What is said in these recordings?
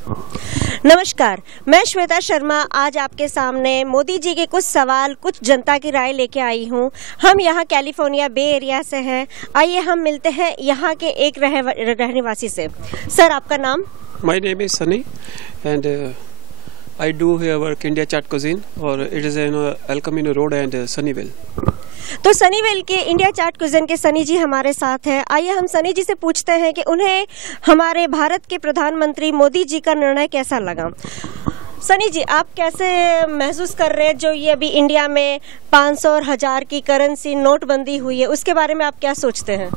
नमस्कार, मैं श्वेता शर्मा आज आपके सामने मोदी जी के कुछ सवाल, कुछ जनता की राय लेके आई हूँ। हम यहाँ कैलिफोर्निया बे एरिया से हैं। आइए हम मिलते हैं यहाँ के एक रहनेवासी से। सर, आपका नाम? My name is Sunny and I do here work India chaat cuisine और it is in El Camino road and Sunnyvale. तो सनीवेल के इंडिया चाट कुजीन के सनी जी हमारे साथ हैं। आइए हम सनी जी से पूछते हैं कि उन्हें हमारे भारत के प्रधानमंत्री मोदी जी का निर्णय कैसा लगा। सनी जी, आप कैसे महसूस कर रहे हैं जो ये अभी इंडिया में 500 और 1000 की करेंसी नोटबंदी हुई है, उसके बारे में आप क्या सोचते हैं?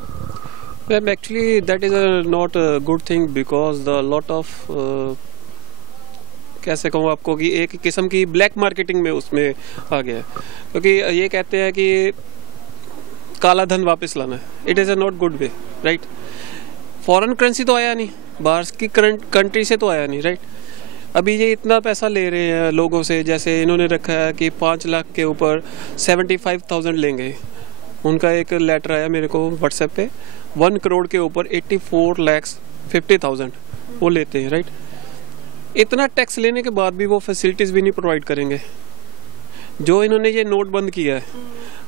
Actually that is not a good thing because the lot of कैसे कहूँ आपको कि एक किस्म की ब्लैक मार्केटिंग में उसमें आ गया है, क्योंकि ये कहते हैं कि काला धन वापस लाना है। It is a not good way, right. Foreign currency तो आया नहीं, बाहर की कंट्री से तो आया नहीं, राइट। अभी ये इतना पैसा ले रहे हैं लोगों से, जैसे इन्होंने रखा है कि 5 लाख के ऊपर 75,000 लेंगे। उनका एक लेटर आया मेरे को व्हाट्सएप पे, 1 करोड़ के ऊपर 84,50,000 वो लेते हैं, राइट। इतना टैक्स लेने के बाद भी वो फैसिलिटीज़ भी नहीं प्रोवाइड करेंगे। जो इन्होंने ये नोट बंद किया है,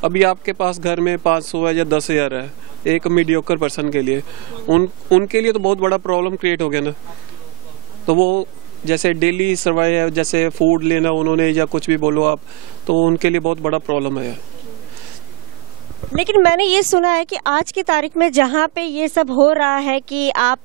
अभी आपके पास घर में 500 है या 10,000 है एक मीडियोकर पर्सन के लिए, उनके लिए तो बहुत बड़ा प्रॉब्लम क्रिएट हो गया ना। तो वो जैसे डेली सर्वाइव, जैसे फूड लेना उन्होंने या कुछ भी बोलो आप, तो उनके लिए बहुत बड़ा प्रॉब्लम है। लेकिन मैंने ये सुना है कि आज की तारीख में जहाँ पे ये सब हो रहा है कि आप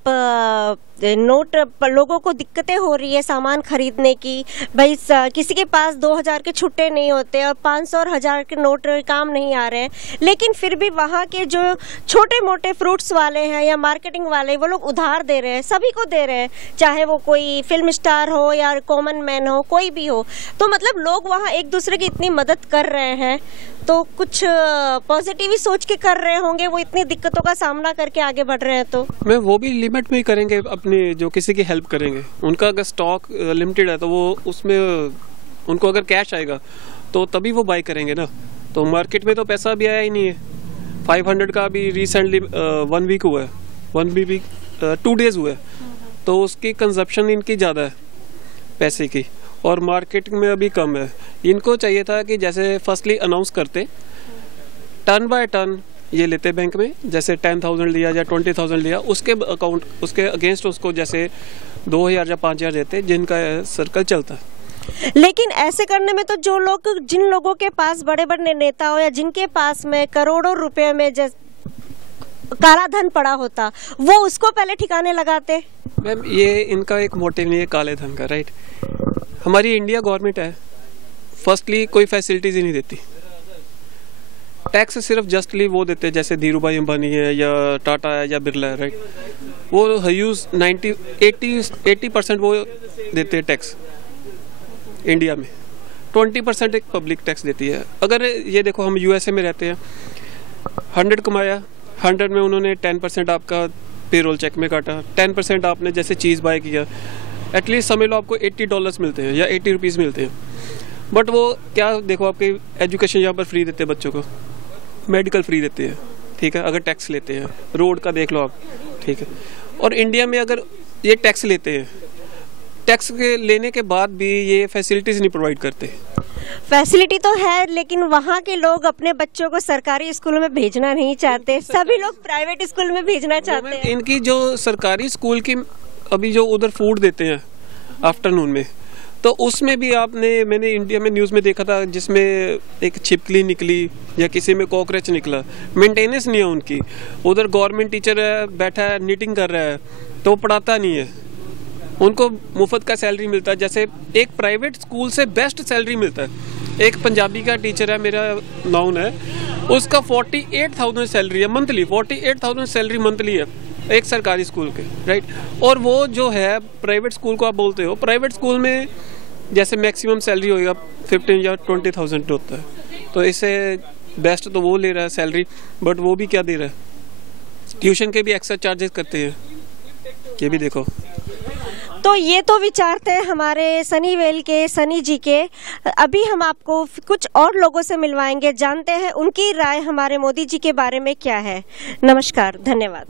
नोट, लोगों को दिक्कतें हो रही है सामान खरीदने की, भाई किसी के पास 2000 के छुट्टे नहीं होते और 500 और 1000 के नोट काम नहीं आ रहे हैं, लेकिन फिर भी वहाँ के जो छोटे मोटे फ्रूट्स वाले हैं या मार्केटिंग वाले, वो लोग उधार दे रहे हैं, सभी को दे रहे हैं, चाहे वो कोई फिल्म स्टार हो या कॉमन मैन हो, कोई भी हो। तो मतलब लोग वहाँ एक दूसरे की इतनी मदद कर रहे हैं, तो कुछ पॉजिटिव ही सोच के कर रहे होंगे, वो इतनी दिक्कतों का सामना करके आगे बढ़ रहे हैं। तो मैं वो भी लिमिट में ही करेंगे, अपने जो किसी की हेल्प करेंगे। उनका अगर स्टॉक लिमिटेड है तो वो उसमें उनको अगर कैश आएगा तो तभी वो बाय करेंगे ना। तो मार्केट में तो पैसा भी आया ही नहीं है। 500 का भी रिसेंटली 1 वीक हुआ है, 2 डेज हुआ है, तो उसकी कंजप्शन इनकी ज़्यादा है पैसे की, और मार्केटिंग में अभी कम है। इनको चाहिए था कि जैसे फर्स्टली अनाउंस करते, टर्न बाय टर्न ये लेते बैंक में, जैसे 10,000 लिया या 20,000 लिया, उसके अकाउंट, उसके अगेंस्ट उसको जैसे 2,000 या 5,000 देते, जिनका सर्कल चलता है। लेकिन ऐसे करने में तो जो लोग, जिन लोगों के पास बड़े बड़े नेता हो या जिनके पास में करोड़ों रुपए में काला धन पड़ा होता, वो उसको पहले ठिकाने लगाते। मैम, ये इनका एक मोटिव नहीं है काले धन का, राइट। हमारी इंडिया गवर्नमेंट है, फर्स्टली कोई फैसिलिटीज ही नहीं देती। टैक्स सिर्फ जस्टली वो देते हैं, जैसे धीरू भाई अंबानी है या टाटा है या बिरला है, राइट। वो ह्यूज 80% वो देते हैं टैक्स इंडिया में। 20% एक पब्लिक टैक्स देती है। अगर ये देखो, हम यूएसए में रहते हैं, 100 कमाया, 100 में उन्होंने 10% आपका पेरोल चेक में काटा, 10% आपने जैसे चीज़ बाय किया, एटलीस्ट समझ लो आपको $80 मिलते हैं या 80 रुपीज़ मिलते हैं। बट वो क्या, देखो आपके एजुकेशन यहाँ पर फ्री देते हैं बच्चों को, मेडिकल फ्री देते हैं, ठीक है, अगर टैक्स लेते हैं। रोड का देख लो आप, ठीक है। और इंडिया में अगर ये टैक्स लेते हैं, टैक्स के लेने के बाद भी ये फैसिलिटीज़ नहीं प्रोवाइड करते। फैसिलिटी तो है, लेकिन वहाँ के लोग अपने बच्चों को सरकारी स्कूल में भेजना नहीं चाहते, सभी लोग प्राइवेट स्कूल में भेजना चाहते हैं। इनकी जो सरकारी स्कूल की अभी जो उधर फूड देते हैं आफ्टरनून में, तो उसमें भी मैंने इंडिया में न्यूज़ में देखा था, जिसमें एक छिपकली निकली या किसी में कॉकरोच निकला। मेंटेनेंस नहीं है उनकी। उधर गवर्नमेंट टीचर है, बैठा है, नीटिंग कर रहा है, तो पढ़ाता नहीं है। उनको मुफ्त का सैलरी मिलता है, जैसे एक प्राइवेट स्कूल से बेस्ट सैलरी मिलता है। एक पंजाबी का टीचर है, मेरा नाउन है, उसका 48,000 सैलरी है मंथली, 48,000 सैलरी मंथली है एक सरकारी स्कूल के, राइट। और वो जो है प्राइवेट स्कूल को आप बोलते हो, प्राइवेट स्कूल में जैसे मैक्सिमम सैलरी होगा 15 या 20,000 होता है। तो इससे बेस्ट तो वो ले रहा है सैलरी, बट वो भी क्या दे रहा है, ट्यूशन के भी एक्स्ट्रा चार्जेस करते हैं, ये भी देखो। तो ये तो विचार थे हमारे सनीवेल के सनी जी के। अभी हम आपको कुछ और लोगों से मिलवाएंगे, जानते हैं उनकी राय हमारे मोदी जी के बारे में क्या है। नमस्कार, धन्यवाद।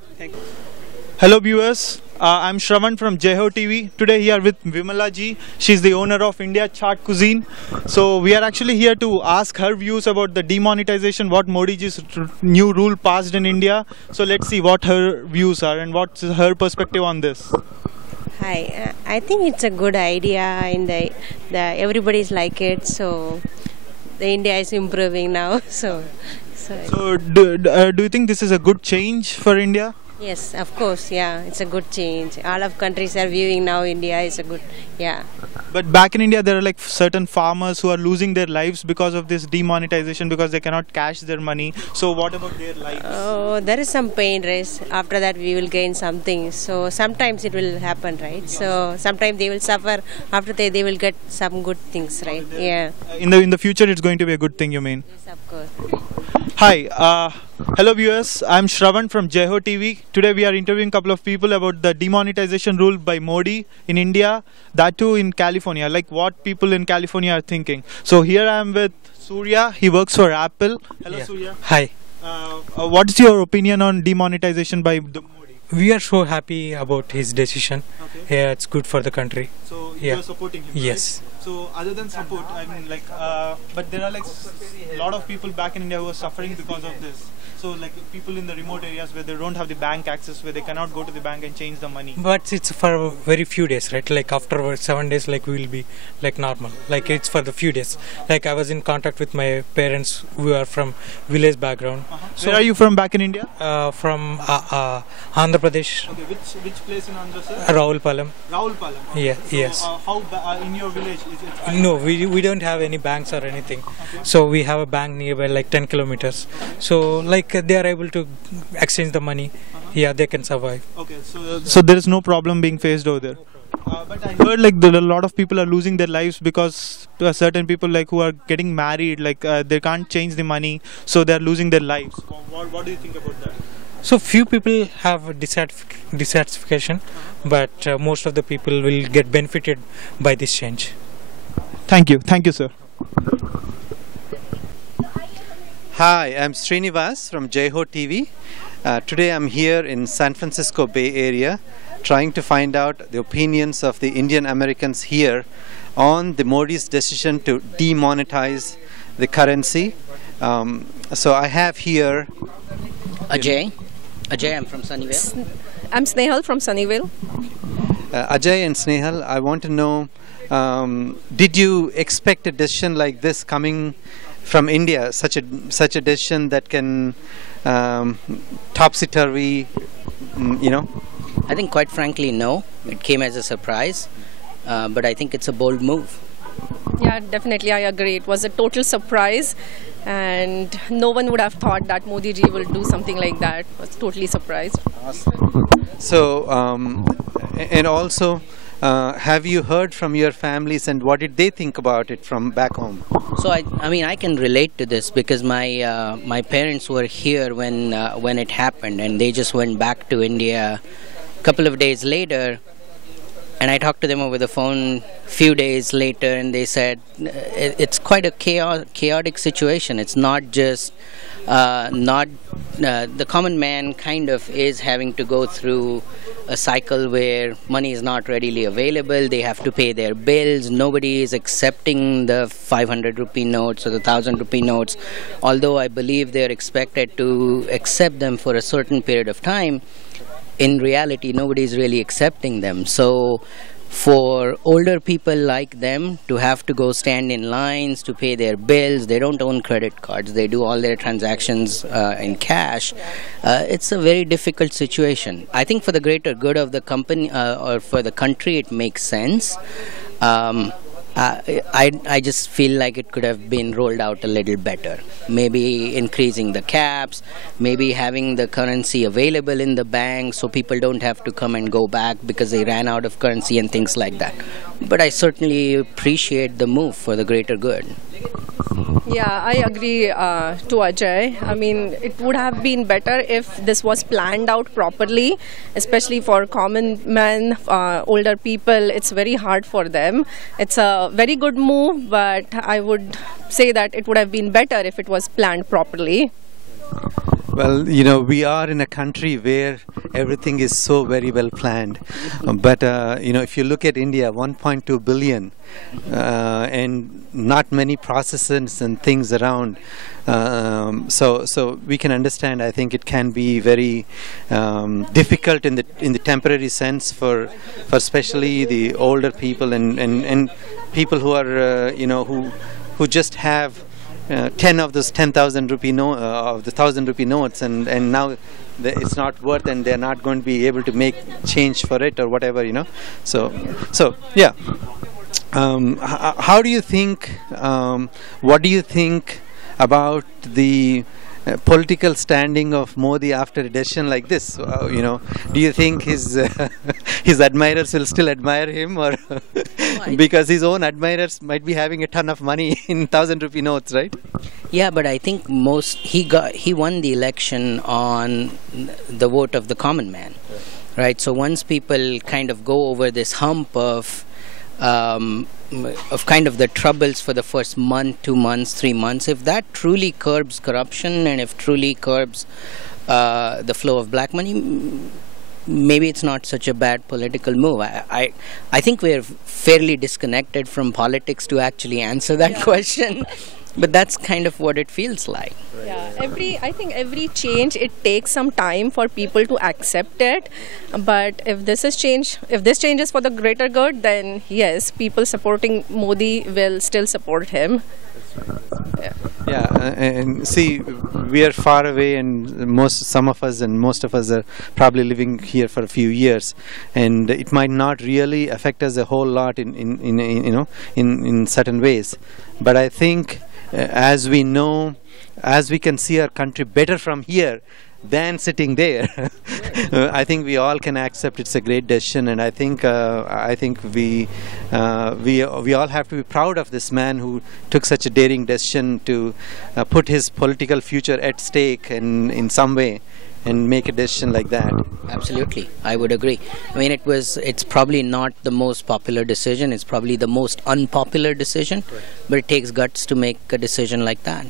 Hello viewers, I'm Shravan from Jeho TV. Today here with Vimala ji. She's the owner of India Chaat Cuisine. So we are actually here to ask her views about the demonetization, what Modi ji's new rule passed in India. So let's see what her views are and what's her perspective on this. Hi, I think it's a good idea and the everybody's like it. So the India is improving now. So do you think this is a good change for India? Yes, of course. Yeah, it's a good change. All of countries are viewing now India is a good. Yeah. But back in India, there are like certain farmers who are losing their lives because of this demonetization because they cannot cash their money. So what about their lives? Oh, there is some pain, right? After that, we will gain something. So sometimes it will happen, right? So sometimes they will suffer. After they will get some good things, right? Yeah. In the future, it's going to be a good thing, you mean? Yes, of course. Hi, hello viewers. I'm Shravan from Jeho TV. Today we are interviewing a couple of people about the demonetization rule by Modi in India, that too in California, like what people in California are thinking. So here I am with Surya. He works for Apple. Hello, yeah. Surya. Hi. What's your opinion on demonetization by the Modi? We are so happy about his decision. Okay. Yeah, it's good for the country. So yeah. you're supporting him, yes. Right? So other than support, I mean like, but there are like a lot of people back in India who are suffering because of this. So like people in the remote areas where they don't have the bank access, where they cannot go to the bank and change the money. But it's for very few days, right? Like after 7 days, like we will be like normal. Like it's for the few days. Like I was in contact with my parents who are from village background. So where are you from back in India? From Andhra Pradesh. Okay, which place in Andhra, sir? Raulpalam. Raulpalam. Okay. Yeah, so, yes. How in your village is it? No, we don't have any banks or anything. Okay. So we have a bank nearby, like 10 kilometers. So like they are able to exchange the money. Yeah, they can survive. Okay, so there is no problem being faced over there. But I heard like a lot of people are losing their lives because certain people like who are getting married, like they can't change the money, so they are losing their lives. What do you think about that? So few people have dissatisfaction, but most of the people will get benefited by this change. Thank you, sir. Hi, I'm Srinivas from Jeho TV. Today I'm here in San Francisco Bay Area trying to find out the opinions of the Indian Americans here on the Modi's decision to demonetize the currency. So I have here Ajay, I'm from Sunnyvale. I'm Snehal from Sunnyvale. Ajay and Snehal, I want to know, did you expect a decision like this coming from India, such a decision that can topsy-turvy, I think quite frankly no, it came as a surprise, but I think it's a bold move. Yeah, definitely I agree. It was a total surprise and no one would have thought that Modi ji will do something like that. I was totally surprised. Awesome. So, and also, have you heard from your families and what did they think about it from back home? So I mean I can relate to this because my parents were here when it happened, and they just went back to India a couple of days later, and I talked to them over the phone few days later, and they said it's quite a chaotic situation. It's not just the common man kind of is having to go through a cycle where money is not readily available. They have to pay their bills. Nobody is accepting the 500 rupee notes or the 1,000 rupee notes, although I believe they're expected to accept them for a certain period of time. In reality, nobody is really accepting them. So for older people like them to have to go stand in lines to pay their bills, they don't own credit cards, they do all their transactions in cash, it's a very difficult situation. I think for the greater good of the company or for the country it makes sense. I just feel like it could have been rolled out a little better. Maybe increasing the caps, maybe having the currency available in the bank so people don't have to come and go back because they ran out of currency and things like that. But I certainly appreciate the move for the greater good. Yeah, I agree to Ajay. I mean, it would have been better if this was planned out properly, especially for common men, older people. It's very hard for them. It's a very good move, but I would say that it would have been better if it was planned properly. Well, we are in a country where everything is so very well planned. But, if you look at India, 1.2 billion and not many processes and things around. So we can understand. I think it can be very difficult in the temporary sense for especially the older people and people who are who just have 10 of those 10,000 rupee of the 1,000 rupee notes, and now it's not worth, and they're not going to be able to make change for it or whatever, So yeah. How do you think? What do you think about the political standing of Modi after a decision like this? Do you think his his admirers will still admire him, or because his own admirers might be having a ton of money in 1,000 rupee notes, right? Yeah, but I think he won the election on the vote of the common man, right? So once people kind of go over this hump of kind of the troubles for the first month, 2 months, 3 months, if that truly curbs corruption and if truly curbs the flow of black money, maybe it's not such a bad political move. I think we're fairly disconnected from politics to actually answer that question. But that's kind of what it feels like. Yeah, I think every change, it takes some time for people to accept it. But if this change is for the greater good, then yes, people supporting Modi will still support him. Yeah, and see, we are far away, and some of us are probably living here for a few years, and it might not really affect us a whole lot in certain ways. But I think as we know, as we can see our country better from here than sitting there, I think we all can accept it's a great decision, and I think we all have to be proud of this man who took such a daring decision to put his political future at stake in some way and make a decision like that. Absolutely, I would agree. I mean, it's probably not the most popular decision. It's probably the most unpopular decision, but it takes guts to make a decision like that.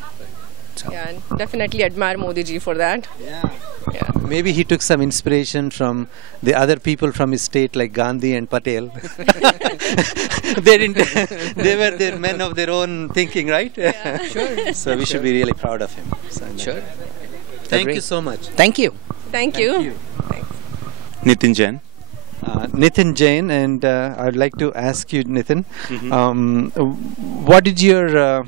So. Yeah, and definitely admire Modi ji for that. Yeah. Maybe he took some inspiration from the other people from his state, like Gandhi and Patel. They were their men of their own thinking, right? Yeah. Sure. So we should be really proud of him. Sure. Thank you so much. Thank you. Thank you. Nitin Jain. Nitin Jain, and I'd like to ask you, Nitin, what did your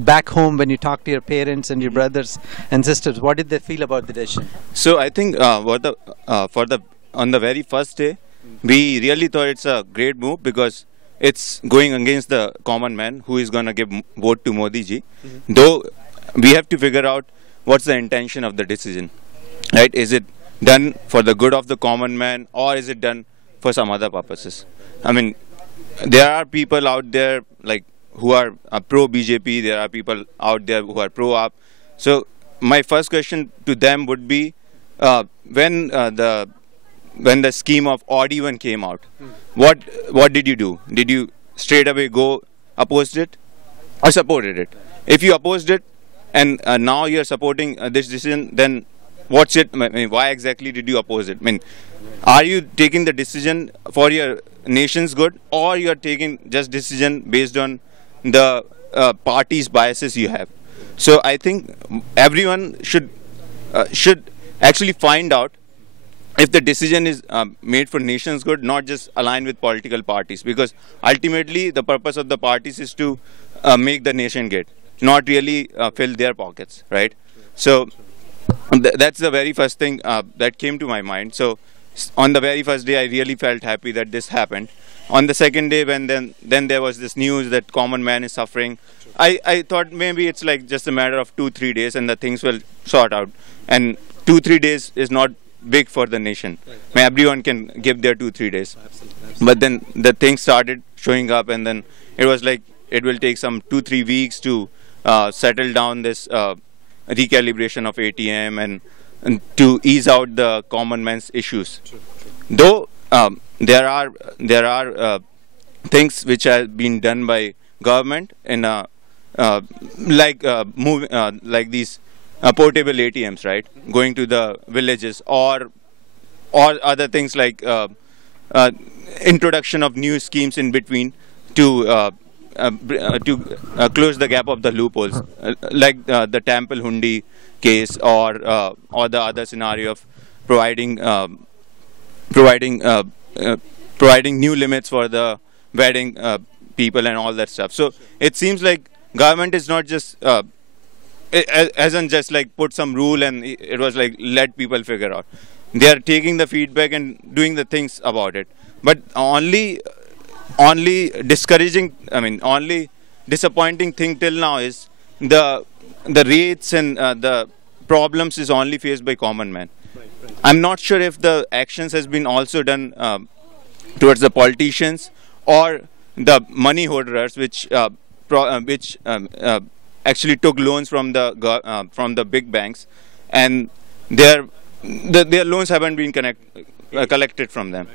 back home, when you talked to your parents and your brothers and sisters, what did they feel about the decision? So I think on the very first day, we really thought it's a great move because it's going against the common man who is going to give vote to Modi ji. Though we have to figure out what's the intention of the decision, right? Is it done for the good of the common man, or is it done for some other purposes? I mean, there are people out there like who are pro BJP, there are people out there who are pro AAP. So my first question to them would be, when the scheme of odd even came out, what did you do? Did you straight away go opposed it or supported it? If you opposed it and now you're supporting this decision, then what's it? I mean, why exactly did you oppose it? I mean, are you taking the decision for your nation's good, or you're taking just decision based on the party's biases you have? So I think everyone should actually find out if the decision is made for nation's good, not just aligned with political parties, because ultimately the purpose of the parties is to make the nation great, not really fill their pockets, right? So that's the very first thing that came to my mind. So on the very first day, I really felt happy that this happened. On the second day, when then there was this news that common man is suffering, I thought maybe it's like just a matter of 2-3 days and the things will sort out. And 2-3 days is not big for the nation. Right. I mean, everyone can give their 2-3 days. Absolutely. But then the things started showing up, and then it was like it will take some 2-3 weeks to settle down this recalibration of ATM and to ease out the common man's issues. True. Though there are things which have been done by government in like these portable ATMs, right? Going to the villages, or other things like introduction of new schemes in between to close the gap of the loopholes, like the Temple Hundi case, or the other scenario of providing new limits for the wedding people and all that stuff. So it seems like government is not just it hasn't just like put some rule and it was like let people figure out. They are taking the feedback and doing the things about it. But only discouraging, only disappointing thing till now is the rates and the problems is only faced by common man. I'm not sure if the actions has been also done towards the politicians or the money holders, which actually took loans from the big banks, and their loans haven't been collected from them.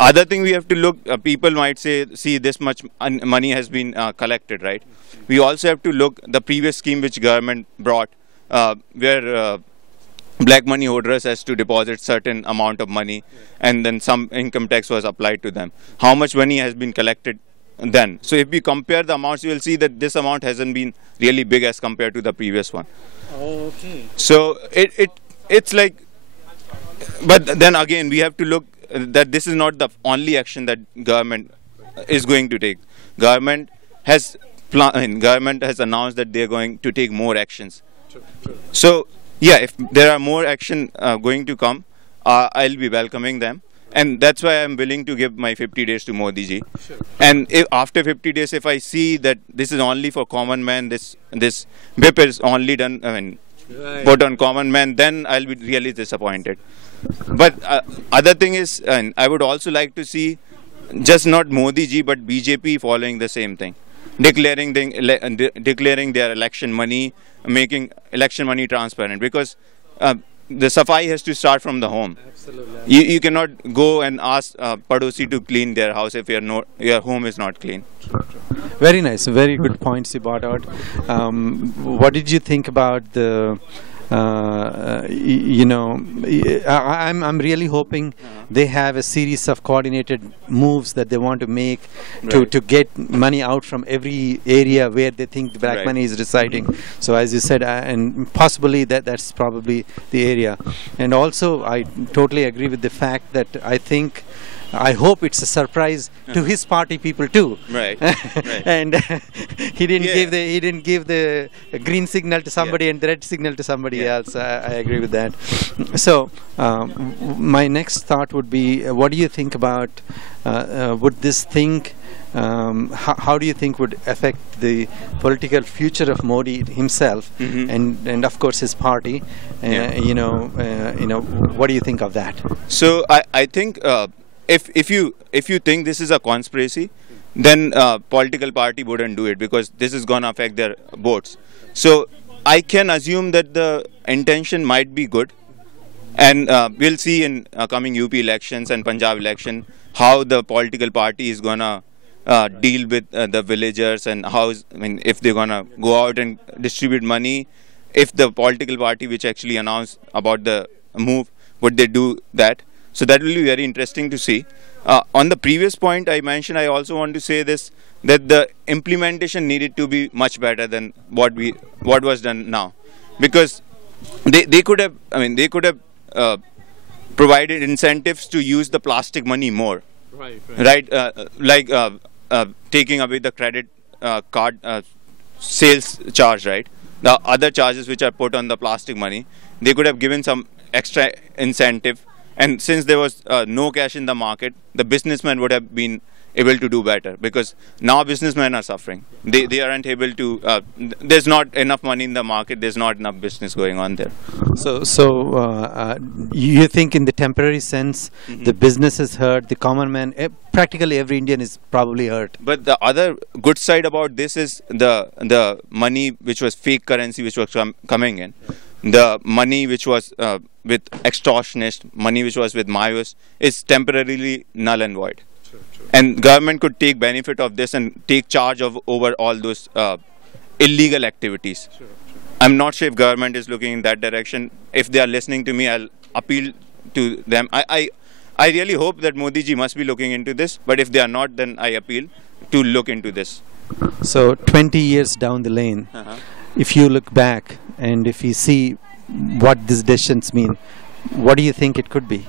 Other thing we have to look, people might say, see, this much money has been collected, right? We also have to look the previous scheme which government brought, where black money holders has to deposit certain amount of money, and then some income tax was applied to them. How much money has been collected then? So if we compare the amounts, you will see that this amount hasn't been really big as compared to the previous one. Oh, okay. So it's like, but then again we have to look that this is not the only action that government is going to take. Government has announced that they are going to take more actions. So yeah, if there are more action going to come, I'll be welcoming them, and that's why I'm willing to give my 50 days to Modi ji. Sure. And if after 50 days, if I see that this is only for common man, this whip is only done, put on common man, then I'll be really disappointed. But other thing is, and I would also like to see just not Modi ji but BJP following the same thing, declaring their election money, making election money transparent, because the safai has to start from the home. Absolutely. You cannot go and ask Padosi to clean their house if your home is not clean. Very nice, very good points you brought out. What did you think about the I'm really hoping they have a series of coordinated moves that they want to make to get money out from every area where they think the black money is residing. So as you said, and possibly that's probably the area. And also I totally agree with the fact that I hope it's a surprise to his party people too. Right. And he didn't give the green signal to somebody and the red signal to somebody else. I agree with that. So my next thought would be, what do you think about would this thing? How do you think would affect the political future of Modi himself and of course his party? What do you think of that? So I think. If you think this is a conspiracy, then political party wouldn't do it, because this is gonna affect their votes. So I can assume that the intention might be good, and we'll see in coming UP elections and Punjab election how the political party is gonna deal with the villagers, and if they're gonna go out and distribute money, if the political party which actually announced about the move, would they do that? So that will be very interesting to see. On the previous point I mentioned, I also want to say this, that the implementation needed to be much better than what was done now, because they could have provided incentives to use the plastic money more. Right. Like taking away the credit card sales charge, right? The other charges which are put on the plastic money, they could have given some extra incentive. And since there was no cash in the market, the businessmen would have been able to do better, because now businessmen are suffering. They aren't able to, there's not enough money in the market, there's not enough business going on there. So you think in the temporary sense, the business is hurt, the common man, practically every Indian is probably hurt. But the other good side about this is the money which was fake currency which was coming in. The money which was with extortionists, money which was with mayos, is temporarily null and void. And government could take benefit of this and take charge of over all those illegal activities. I'm not sure if government is looking in that direction. If they are listening to me, I'll appeal to them. I really hope that Modi ji must be looking into this, but if they are not, then I appeal to look into this. So 20 years down the lane, if you look back and if you see what these decisions mean, what do you think it could be?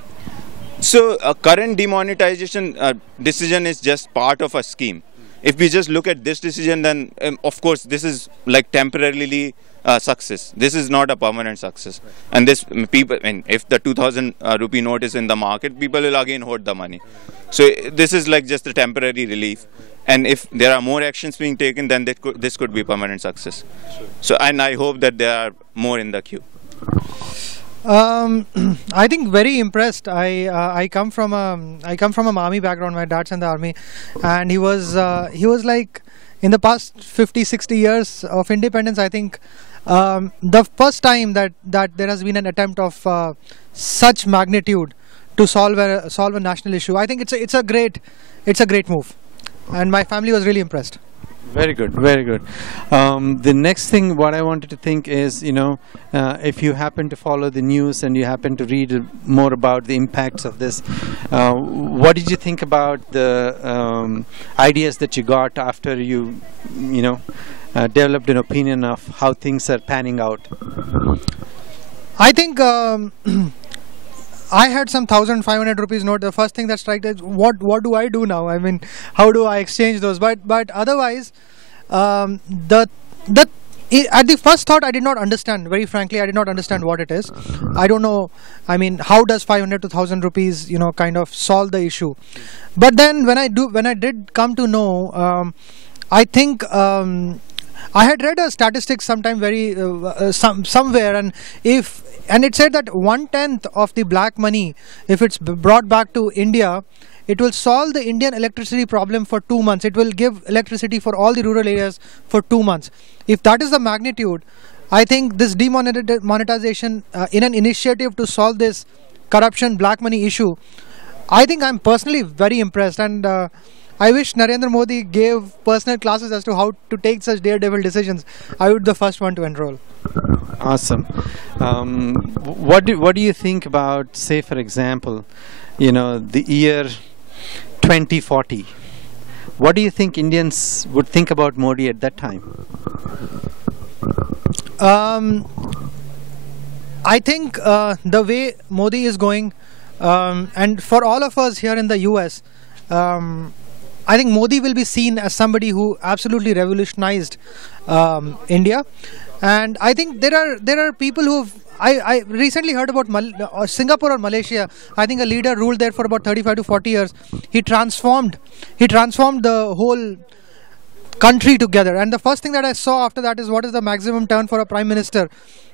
So current demonetization decision is just part of a scheme. If we just look at this decision, then of course this is like temporarily success. This is not a permanent success. And this people, if the 2000 rupee note is in the market, people will again hoard the money. So this is like just a temporary relief. And if there are more actions being taken, then this could be permanent success. So, and I hope that there are more in the queue. I think very impressed. I come from a army background. My dad's in the army, and he was like, in the past 50-60 years of independence, I think the first time that there has been an attempt of such magnitude to solve a national issue. I think it's a great move, and my family was really impressed. Very good, very good. The next thing what I wanted to think is, if you happen to follow the news and you happen to read more about the impacts of this, what did you think about the ideas that you got after you developed an opinion of how things are panning out? I think I had some 1,500 rupees note. The first thing that struck is what do I do now? I mean, how do I exchange those? But otherwise, at the first thought, I did not understand. Very frankly, I did not understand what it is. I don't know. I mean, how does 500 to 1,000 rupees, kind of solve the issue? But then when I did come to know, I think. I had read a statistic sometime somewhere, and it said that 1/10 of the black money, if it's brought back to India, it will solve the Indian electricity problem for 2 months. It will give electricity for all the rural areas for 2 months. If that is the magnitude, I think this demonetization in an initiative to solve this corruption black money issue, I think I'm personally very impressed, and I wish Narendra Modi gave personal classes as to how to take such daredevil decisions. I would be the first one to enroll. Awesome. What do you think about, say, for example, the year 2040? What do you think Indians would think about Modi at that time? I think the way Modi is going, and for all of us here in the US, I think Modi will be seen as somebody who absolutely revolutionized India, and I think there are people who I recently heard about Singapore or Malaysia. I think a leader ruled there for about 35 to 40 years. He transformed the whole country together, and the first thing that I saw after that is what is the maximum term for a prime minister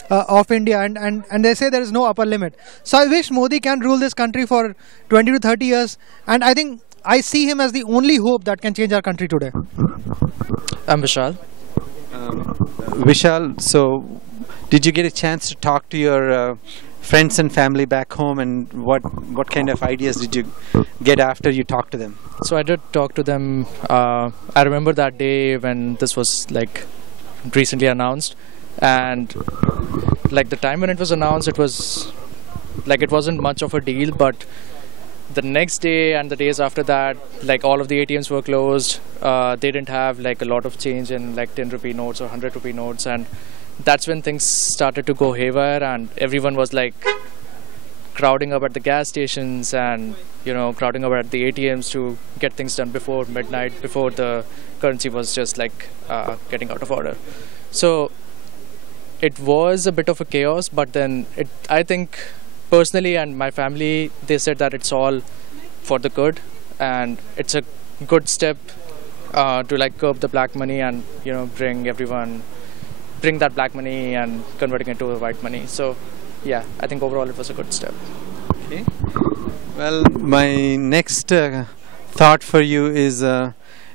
of India, and they say there is no upper limit. So I wish Modi can rule this country for 20 to 30 years, and I think I see him as the only hope that can change our country today. I'm Vishal. Vishal, so did you get a chance to talk to your friends and family back home, and what kind of ideas did you get after you talked to them? So I did talk to them. I remember that day when this was like recently announced, and like the time when it was announced, it was like it wasn't much of a deal, but the next day and the days after that, like all of the ATMs were closed. They didn't have like a lot of change in like 10 rupee notes or 100 rupee notes, and that's when things started to go haywire, and everyone was like crowding up at the gas stations and crowding up at the ATMs to get things done before midnight, before the currency was just like getting out of order. So it was a bit of a chaos, but then I think personally and my family, they said that it's all for the good, and it's a good step to like curb the black money and bring that black money and converting it to white money. So yeah, I think overall it was a good step. Okay. Well, my next thought for you is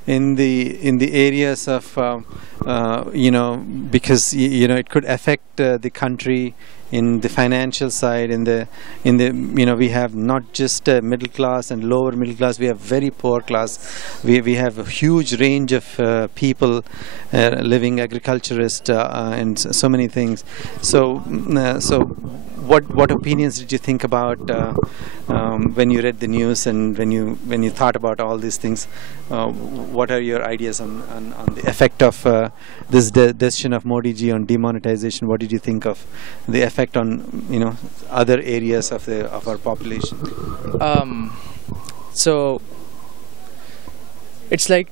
in the areas of because it could affect the country in the financial side, in the we have not just middle class and lower middle class, we have very poor class, we have a huge range of people living agriculturist and so many things. So what opinions did you think about when you read the news and when you thought about all these things? What are your ideas on the effect of this decision of Modi ji on demonetization? What did you think of the effect on other areas of our population? So it's like,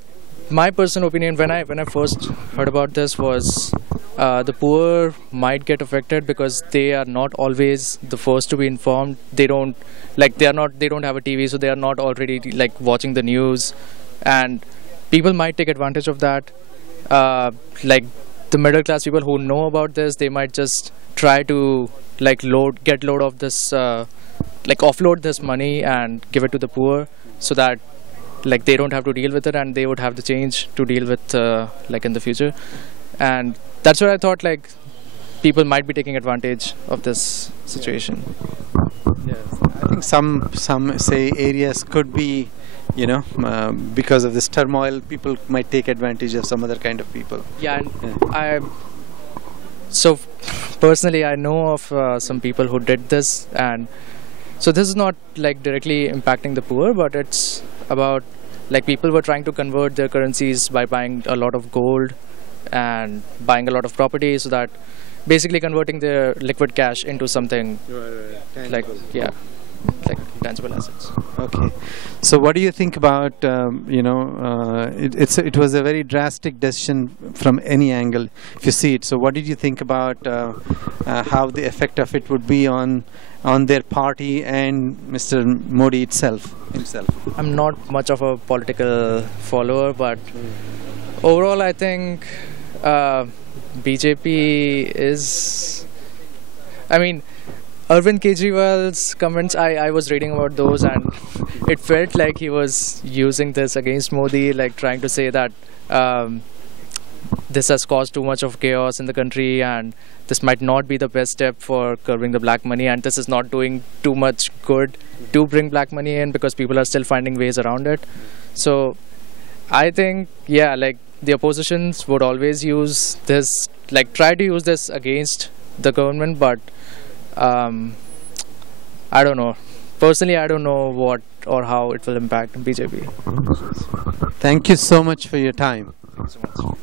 my personal opinion when I first heard about this was the poor might get affected because they are not always the first to be informed. They don't have a TV, so they are not already like watching the news, and people might take advantage of that. Like the middle class people who know about this, they might just try to get load of this, offload this money and give it to the poor, so that they don't have to deal with it and they would have the change to deal with in the future. And that's what I thought, people might be taking advantage of this situation. Yes, I think some say areas could be, because of this turmoil, people might take advantage of some other kind of people. Yeah, and so personally I know of some people who did this, and so this is not directly impacting the poor, but it's about people were trying to convert their currencies by buying a lot of gold and buying a lot of property, so that basically converting their liquid cash into something tangible assets. Okay, so what do you think about it was a very drastic decision from any angle if you see it. So what did you think about how the effect of it would be on their party and Mr. Modi himself? I'm not much of a political follower, but overall I think BJP is, Arvind Kejriwal's comments, I was reading about those, and it felt like he was using this against Modi, trying to say that this has caused too much of chaos in the country and this might not be the best step for curbing the black money, and this is not doing too much good to bring black money in because people are still finding ways around it. So I think, the oppositions would always use this, try to use this against the government, but I don't know. Personally, I don't know what or how it will impact BJP. Thank you so much for your time. Thanks so much.